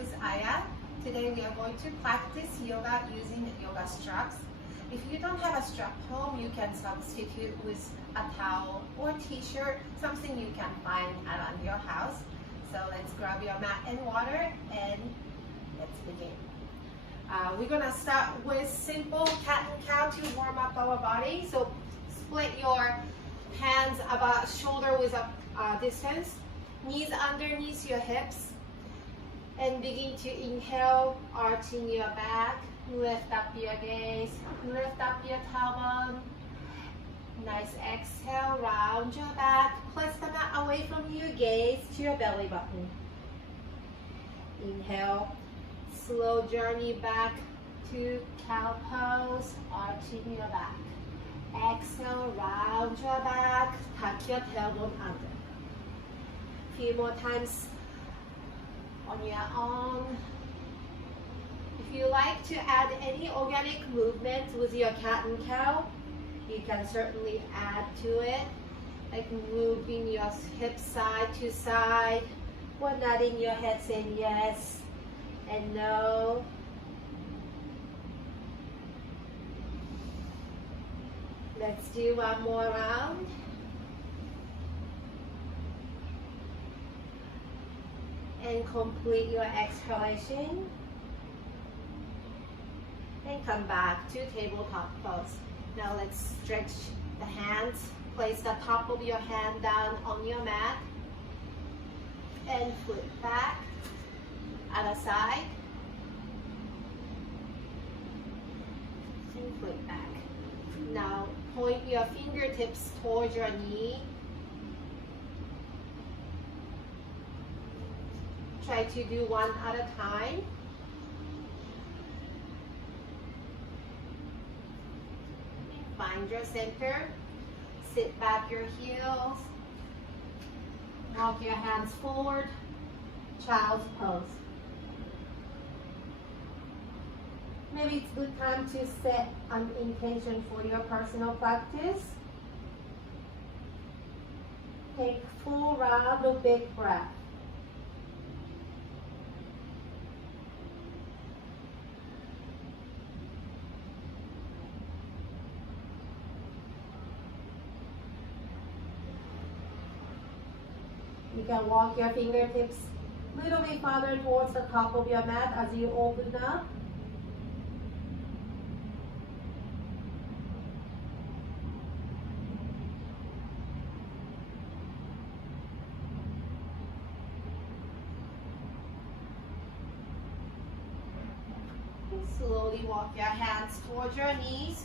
with Aya. Today we are going to practice yoga using yoga straps. If you don't have a strap home, you can substitute with a towel or t-shirt, something you can find around your house. So let's grab your mat and water and let's begin. We're gonna start with simple cat and cow to warm up our body. So split your hands about shoulder width distance, knees underneath your hips, and begin to inhale, arching your back, lift up your gaze, lift up your tailbone. Nice exhale, round your back, place the mat away from you, gaze to your belly button. Inhale, slow journey back to cow pose, arching your back. Exhale, round your back, tuck your tailbone under. Few more times on your own. If you like to add any organic movement with your cat and cow, you can certainly add to it, like moving your hips side to side, or nodding your head saying yes and no. Let's do one more round. And complete your exhalation. And come back to tabletop pose. Now let's stretch the hands. Place the top of your hand down on your mat. And flip back. Other side. And flip back. Now point your fingertips towards your knee. Try to do one at a time. Find your center. Sit back your heels. Walk your hands forward. Child's pose. Maybe it's good time to set an intention for your personal practice. Take full round of big breath. You can walk your fingertips a little bit farther towards the top of your mat as you open up. Slowly walk your hands towards your knees.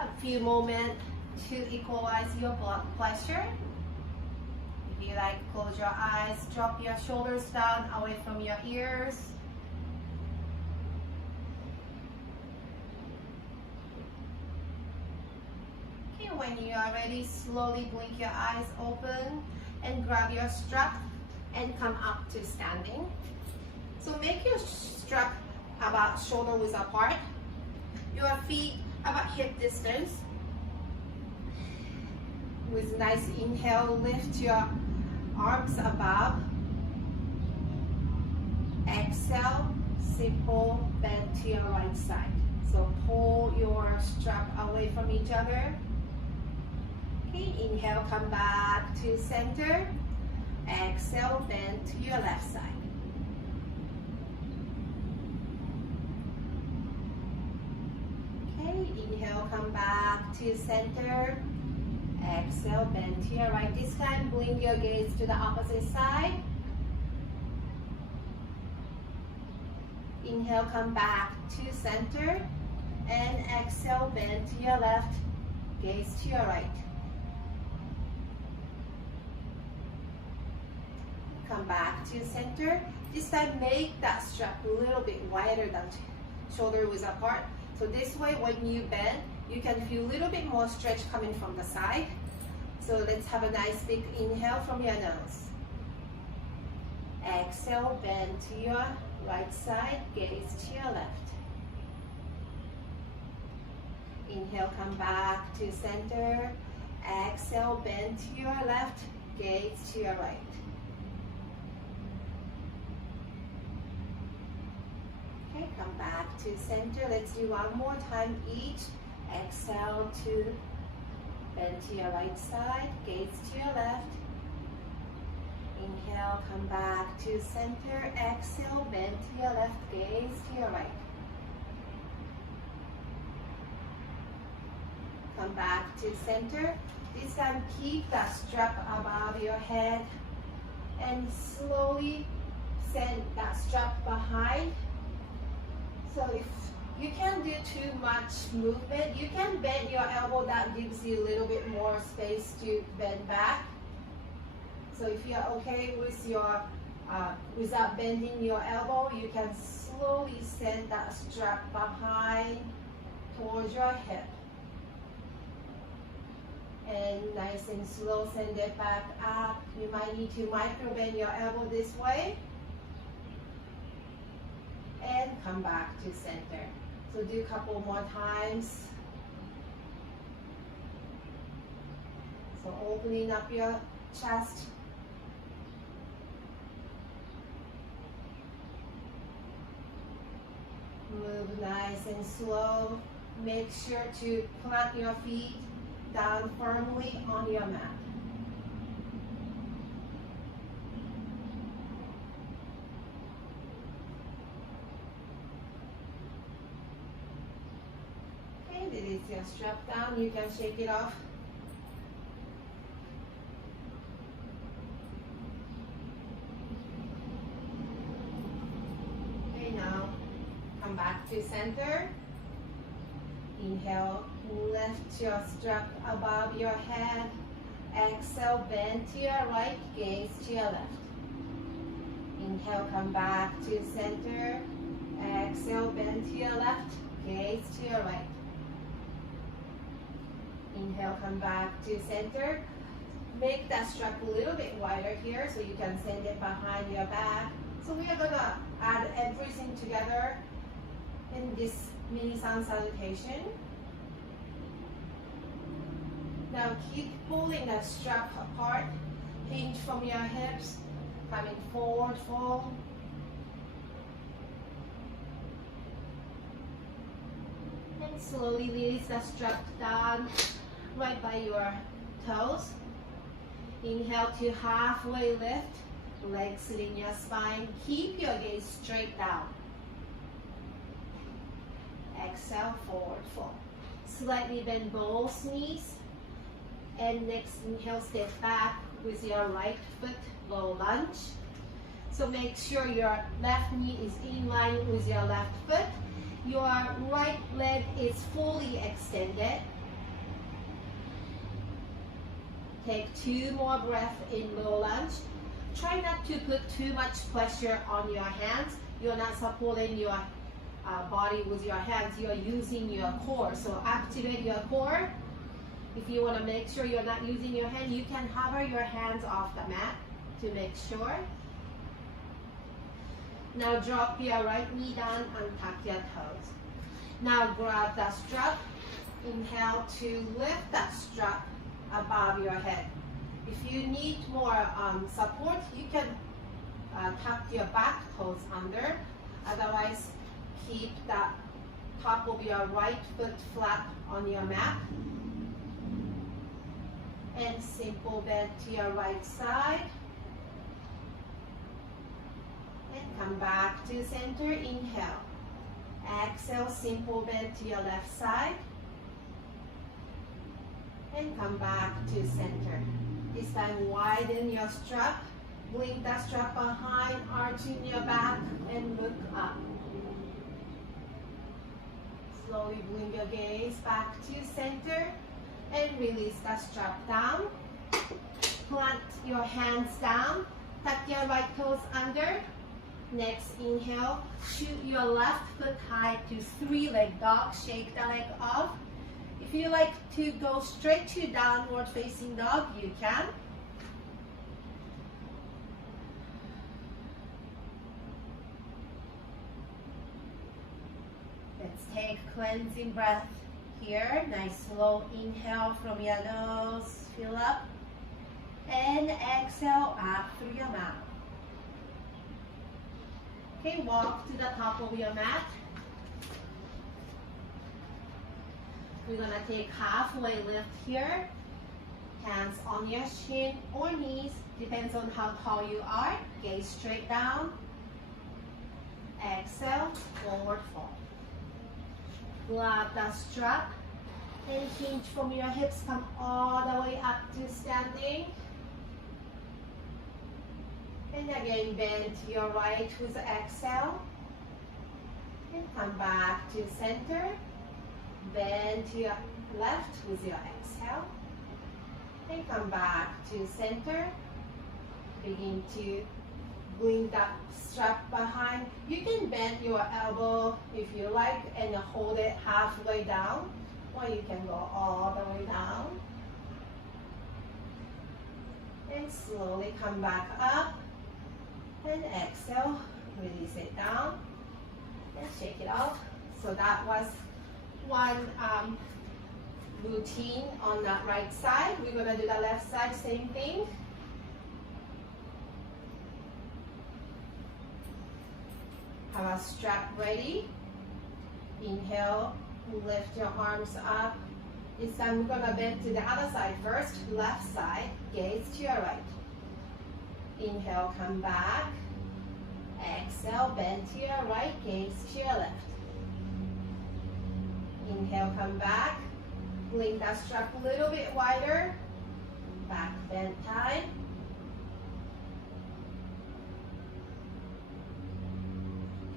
A few moments to equalize your blood pressure. If you like, close your eyes, drop your shoulders down away from your ears. Okay, when you are ready, slowly blink your eyes open and grab your strap and come up to standing. So make your strap about shoulder width apart. Your feet about hip distance. With nice inhale, lift your arms above. Exhale, simple bend to your right side. So pull your strap away from each other. Okay, inhale, come back to center. Exhale, bend to your left side. Okay, inhale, come back to center. Exhale, bend to your right. This time, blink your gaze to the opposite side. Inhale, come back to center. And exhale, bend to your left. Gaze to your right. Come back to center. This time, make that strap a little bit wider than shoulder width apart. So this way, when you bend, you can feel a little bit more stretch coming from the side. So let's have a nice big inhale from your nose. Exhale, bend to your right side, gaze to your left. Inhale, come back to center. Exhale, bend to your left, gaze to your right. come back to center. Let's do one more time each. Exhale to bend to your right side, gaze to your left. Inhale, come back to center. Exhale, bend to your left, gaze to your right. Come back to center. This time keep that strap above your head and slowly send that strap behind. So if you can't do too much movement, you can bend your elbow. That gives you a little bit more space to bend back. So if you're okay with your without bending your elbow, you can slowly send that strap behind towards your hip. And nice and slow, send it back up. You might need to micro bend your elbow this way. And come back to center. So do a couple more times. So opening up your chest. Move nice and slow. Make sure to plant your feet down firmly on your mat. Okay, this is your strap down. You can shake it off. Okay, now come back to center. Inhale, lift your strap above your head. Exhale, bend to your right, gaze to your left. Inhale, come back to center. Exhale, bend to your left, gaze to your right. Inhale, come back to center. Make that strap a little bit wider here so you can send it behind your back. So we are gonna add everything together in this mini sun salutation. Now keep pulling the strap apart, hinge from your hips, coming forward, fold. And slowly release the strap down right by your toes. Inhale to halfway lift, legs in your spine. Keep your gaze straight down. Exhale, forward fold. Slightly bend both knees. And next inhale, step back with your right foot, low lunge. So make sure your left knee is in line with your left foot. Your right leg is fully extended. Take 2 more breaths in low lunge. Try not to put too much pressure on your hands. You're not supporting your body with your hands. You're using your core. So activate your core. If you want to make sure you're not using your hand, you can hover your hands off the mat to make sure. Now drop your right knee down and tuck your toes. Now grab the strap. Inhale to lift that strap above your head. If you need more support, you can tuck your back toes under. Otherwise, keep the top of your right foot flat on your mat. And simple bend to your right side. And come back to center, inhale. Exhale, simple bend to your left side. And come back to center. This time widen your strap. Blink that strap behind, arching your back, and look up. Slowly bring your gaze back to center. And release the strap down. Plant your hands down. Tuck your right toes under. Next, inhale. Shoot your left foot high to 3-leg dog. Shake the leg off. If you like to go straight to downward facing dog, you can. Let's take cleansing breath. Here, nice slow inhale from your nose, fill up, and exhale up through your mouth. Okay, walk to the top of your mat, We're gonna take halfway lift here. Hands on your shin or knees, depends on how tall you are. Gaze straight down. Exhale, forward fold. Grab the strap and hinge from your hips. Come all the way up to standing. And again, bend to your right with the exhale. And come back to center. Bend to your left with your exhale. And come back to center. Begin to bring that strap behind. You can bend your elbow if you like and hold it halfway down, or you can go all the way down. And slowly come back up. And exhale, release it down. And shake it off. So that was one routine on that right side. We're gonna do the left side, same thing. Have a strap ready. Inhale, lift your arms up. This time we're gonna bend to the other side first, left side, gaze to your right. Inhale, come back. Exhale, bend to your right, gaze to your left. Inhale, come back. Bring that strap a little bit wider. Back bend tight.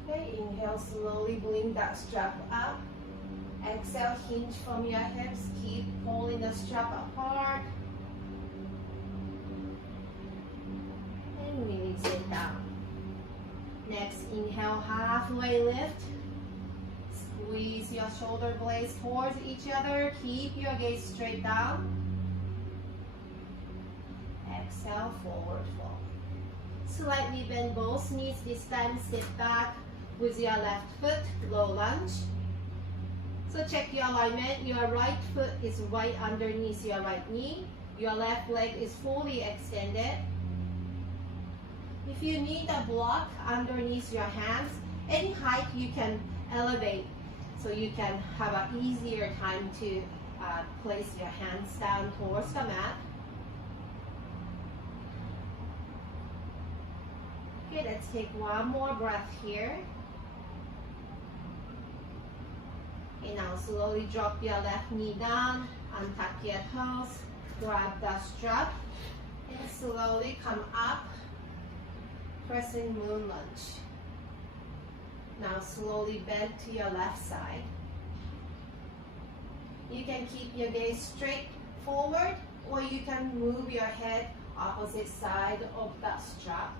Okay, inhale, slowly bring that strap up. Exhale, hinge from your hips. Keep pulling the strap apart. And release it down. Next, inhale, halfway lift. Squeeze your shoulder blades towards each other. Keep your gaze straight down. Exhale, forward fold. Slightly bend both knees. This time, sit back with your left foot, low lunge. So check your alignment. Your right foot is right underneath your right knee. Your left leg is fully extended. If you need a block underneath your hands, any height you can elevate so you can have an easier time to place your hands down towards the mat. Okay, let's take one more breath here. Okay, now slowly drop your left knee down, untuck your toes, grab the strap, and slowly come up. Pressing moon lunge. Now slowly bend to your left side. You can keep your gaze straight forward, or you can move your head opposite side of that strap.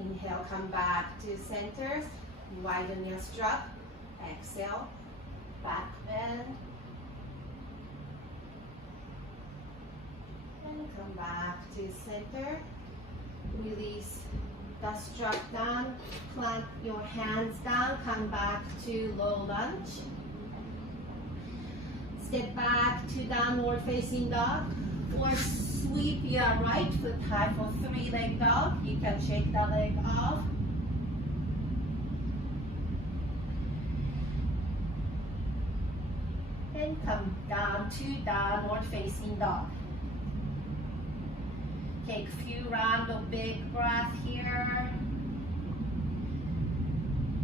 Inhale, come back to center. Widen your strap. Exhale, back bend. And come back to center. Release the strap down. Plant your hands down. Come back to low lunge. Step back to downward facing dog. Or sweep your right foot high for three-leg dog. You can shake the leg off. And come down to downward facing dog. Take a few rounds of big breath here.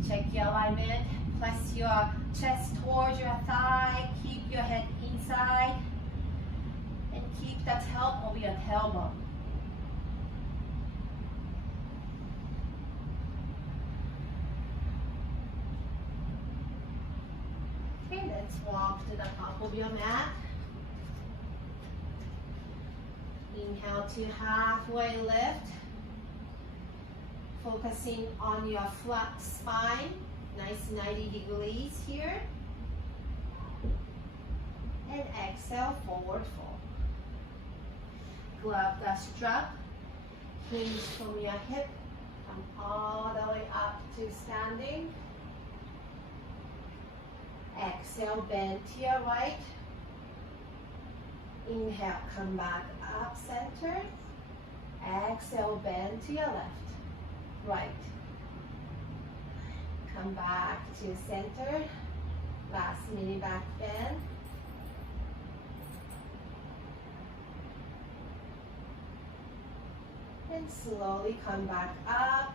Check your alignment. Press your chest towards your thigh. Keep your head inside. And keep the tilt of your tailbone. Okay, let's walk to the top of your mat. Inhale to halfway lift. Focusing on your flat spine. Nice 90 degrees here. And exhale, forward fold. Grab the strap. Hinge from your hip. Come all the way up to standing. Exhale, bend to your right. Inhale, come back up center. Exhale, bend to your left. Right. Come back to center. Last mini back bend. And slowly come back up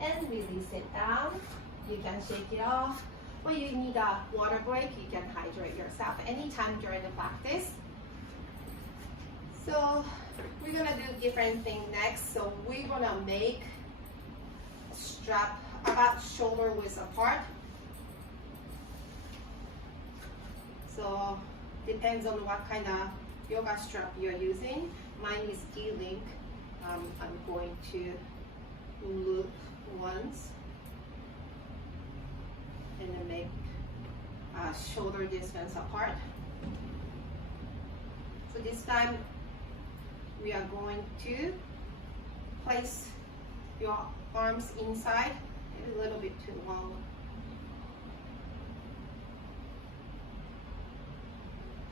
and release it down. You can shake it off. When you need a water break, you can hydrate yourself anytime during the practice. So we're gonna do different thing next. So we're gonna make strap about shoulder width apart. So depends on what kind of yoga strap you're using. Mine is D-Link. I'm going to loop once and then make shoulder distance apart. So this time we are going to place your arms inside, a little bit too long.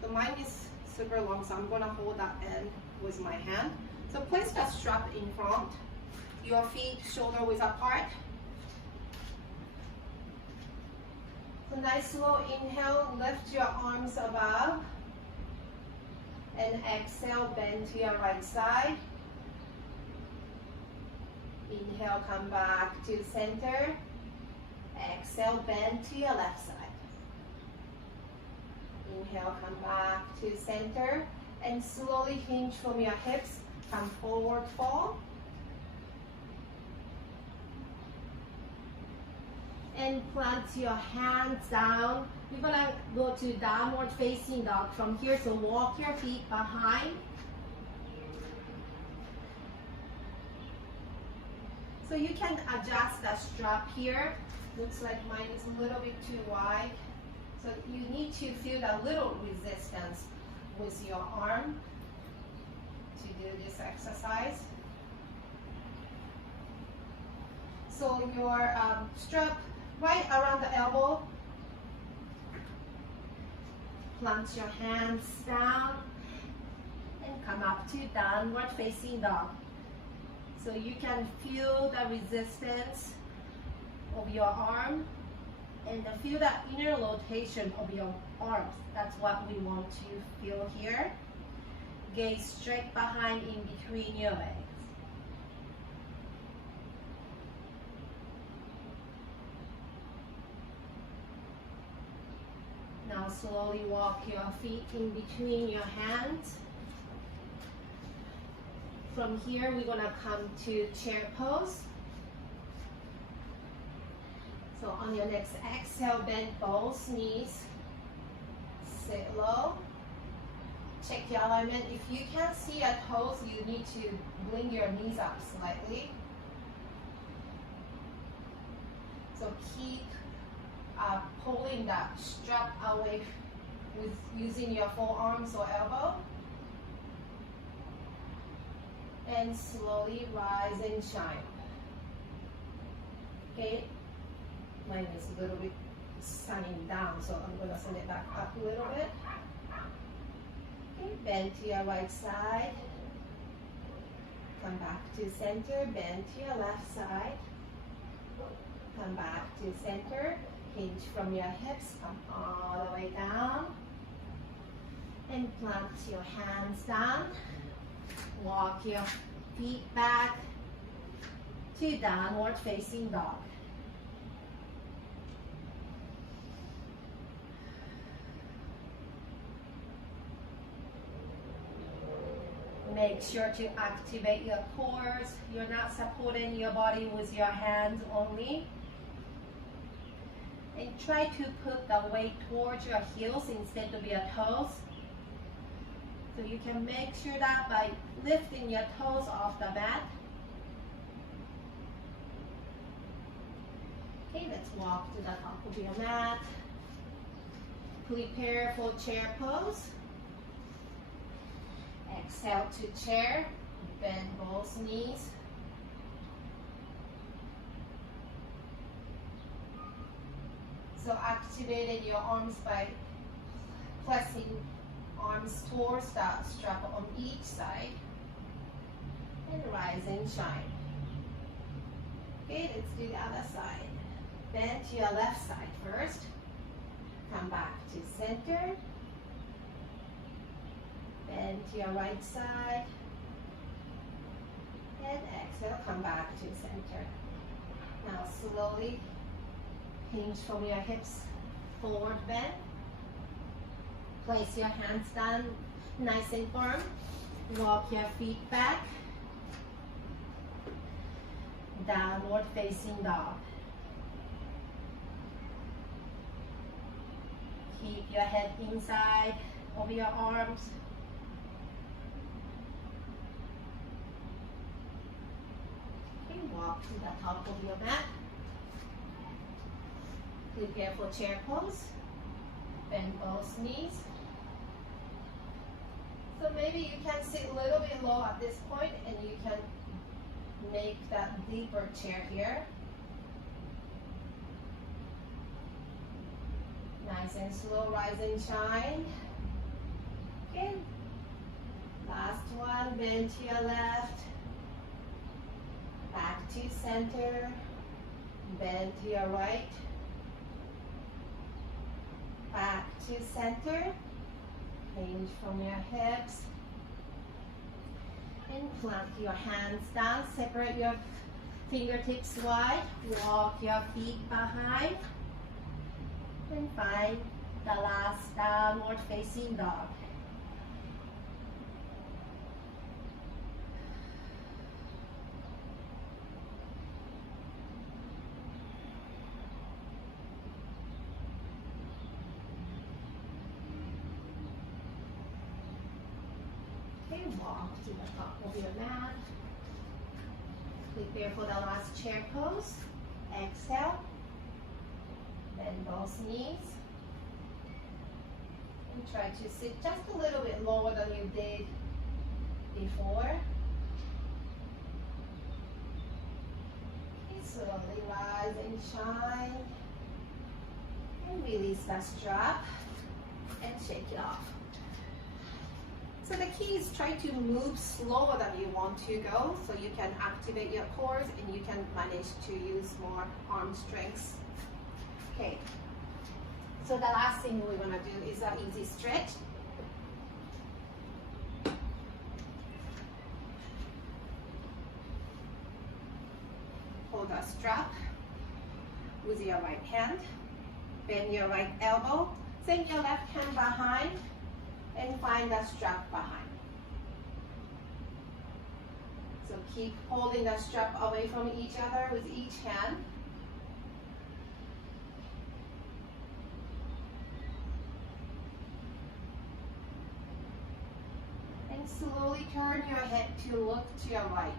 So mine is super long, so I'm gonna hold that end with my hand. So place the strap in front, your feet shoulder width apart. So nice slow inhale, lift your arms above. And exhale, bend to your right side. Inhale, come back to center. Exhale, bend to your left side. Inhale, come back to center. And slowly hinge from your hips. Come forward fold. And plant your hands down. You're gonna go to downward facing dog from here. So walk your feet behind. So you can adjust the strap here. Looks like mine is a little bit too wide. So you need to feel a little resistance with your arm to do this exercise. So your strap right around the elbow. Plant your hands down and come up to downward facing dog. So you can feel the resistance of your arm and feel the inner rotation of your arms. That's what we want to feel here. Gaze straight behind in between your legs. Now slowly walk your feet in between your hands. From here, we're gonna come to chair pose. So on your next exhale, bend both knees. Sit low. Check your alignment. If you can't see your toes, you need to bring your knees up slightly. So keep pulling that strap away with using your forearms or elbow. And slowly rise and shine. Okay, mine is a little bit sunning down, so I'm gonna send it back up a little bit. Okay, bend to your right side. Come back to center, bend to your left side. Come back to center, hinge from your hips, come all the way down. And plant your hands down. Walk your feet back to downward facing dog. Make sure to activate your cores. You're not supporting your body with your hands only. And try to put the weight towards your heels instead of your toes. So you can make sure that by lifting your toes off the mat. Okay, let's walk to the top of your mat. Prepare for chair pose. Exhale to chair. Bend both knees. So activated your arms by pressing arms towards the strap on each side. And rise and shine. Okay, let's do the other side. Bend to your left side first. Come back to center. Bend to your right side. And exhale, come back to center. Now slowly hinge from your hips, forward bend. Place your hands down nice and firm. Walk your feet back. Downward facing dog. Keep your head inside of your arms. Okay, walk to the top of your mat. Prepare for chair pose. Bend both knees. So maybe you can sit a little bit low at this point and you can make that deeper chair here. Nice and slow, rise and shine. Okay. Last one, bend to your left. Back to center. Bend to your right. Back to center. Hinge from your hips. And plant your hands down. Separate your fingertips wide. Walk your feet behind. And find the last downward facing dog. Okay, walk to the top of your mat. Prepare for the last chair pose. Exhale. Bend both knees. And try to sit just a little bit lower than you did before. Okay, slowly rise and shine. And release the strap and shake it off. So the key is try to move slower than you want to go so you can activate your core and you can manage to use more arm strength. Okay, so the last thing we want to do is an easy stretch. Hold a strap with your right hand. Bend your right elbow. Send your left hand behind and find the strap behind. So keep holding the strap away from each other with each hand. And slowly turn your head to look to your right.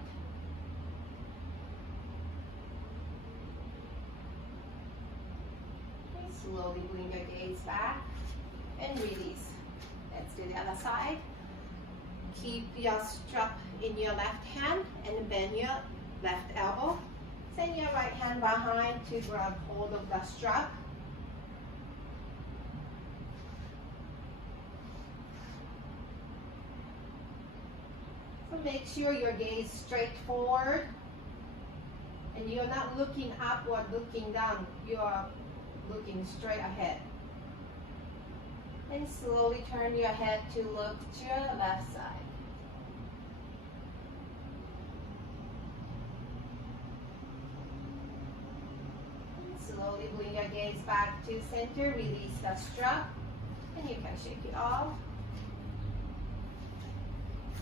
Okay, slowly bring your gaze back and release. Let's do the other side. Keep your strap in your left hand and bend your left elbow. Send your right hand behind to grab hold of the strap. So make sure your gaze straight forward and you're not looking upward, looking down. You're looking straight ahead. And slowly turn your head to look to your left side. And slowly bring your gaze back to center, release the strap, and you can shake it off.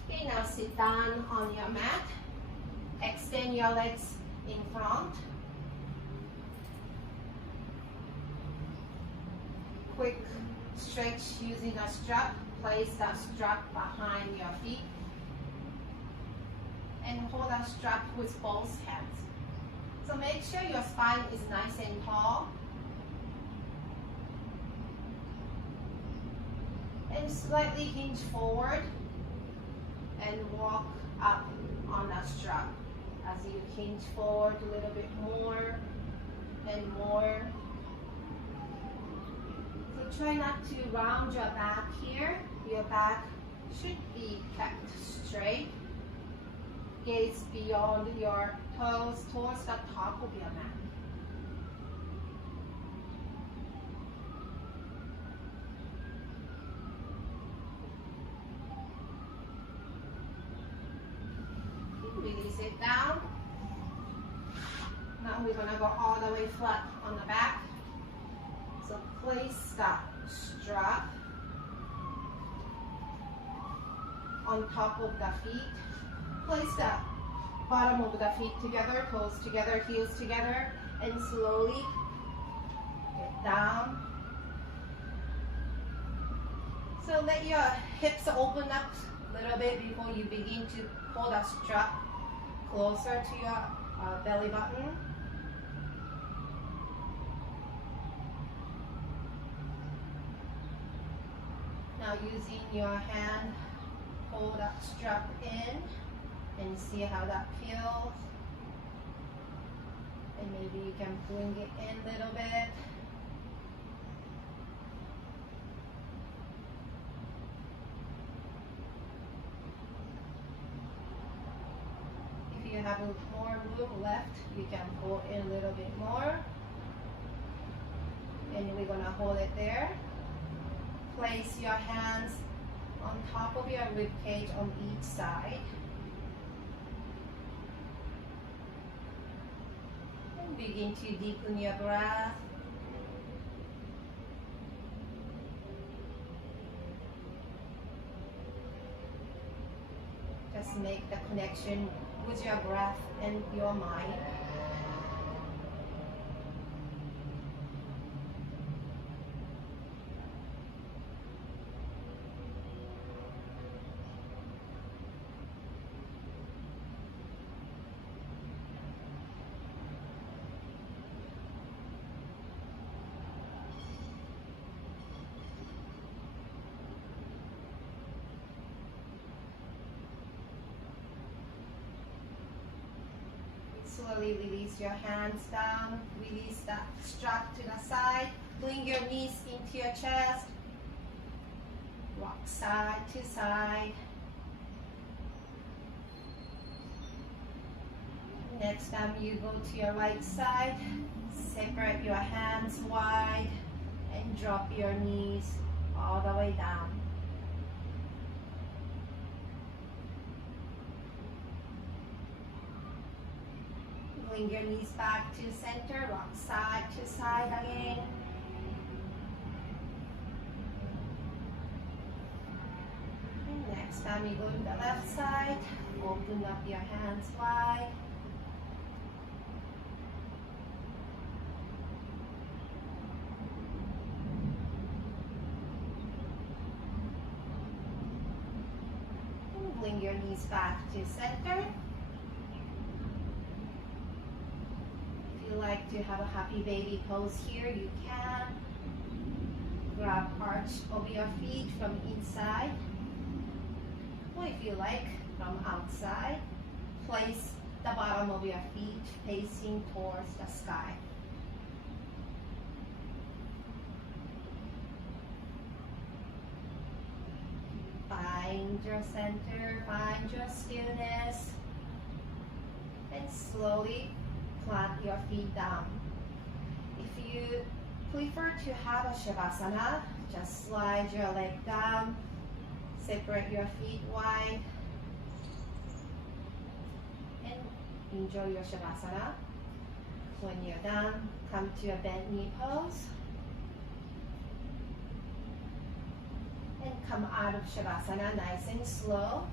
Okay, now sit down on your mat. Extend your legs in front. Quick stretch using a strap. Place the strap behind your feet. And hold the strap with both hands. So make sure your spine is nice and tall. And slightly hinge forward. And walk up on that strap. As you hinge forward a little bit more and more. So try not to round your back here. Your back should be kept straight. Gaze beyond your toes towards the top of your mat. Now we're gonna go all the way flat on the back. So place the strap on top of the feet. Place the bottom of the feet together, toes together, heels together, and slowly get down. So let your hips open up a little bit before you begin to pull the strap closer to your belly button. Now using your hand, pull that strap in and see how that feels. And maybe you can bring it in a little bit. If you have more room left, you can pull in a little bit more. And we're gonna hold it there. Place your hands on top of your rib cage on each side. And begin to deepen your breath. Just make the connection with your breath and your mind. Slowly release your hands down, release that strap to the side, bring your knees into your chest, rock side to side. Next time you go to your right side, separate your hands wide and drop your knees all the way down. Bring your knees back to center, rock side to side again. And next time you go to the left side, open up your hands wide. And bring your knees back to center. Like to have a happy baby pose here, you can. Grab arch of your feet from inside, or if you like, from outside. Place the bottom of your feet facing towards the sky. Find your center, find your stillness, and slowly plant your feet down. If you prefer to have a Shavasana, just slide your leg down, separate your feet wide, and enjoy your Shavasana. When you're done, come to a bent knee pose, and come out of Shavasana nice and slow.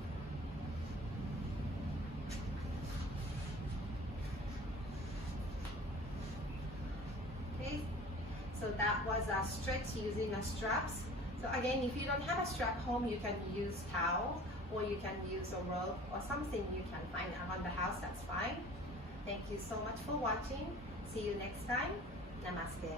So that was a stretch using the straps. So again, if you don't have a strap home, you can use towel, or you can use a rope or something you can find around the house, that's fine. Thank you so much for watching. See you next time. Namaste.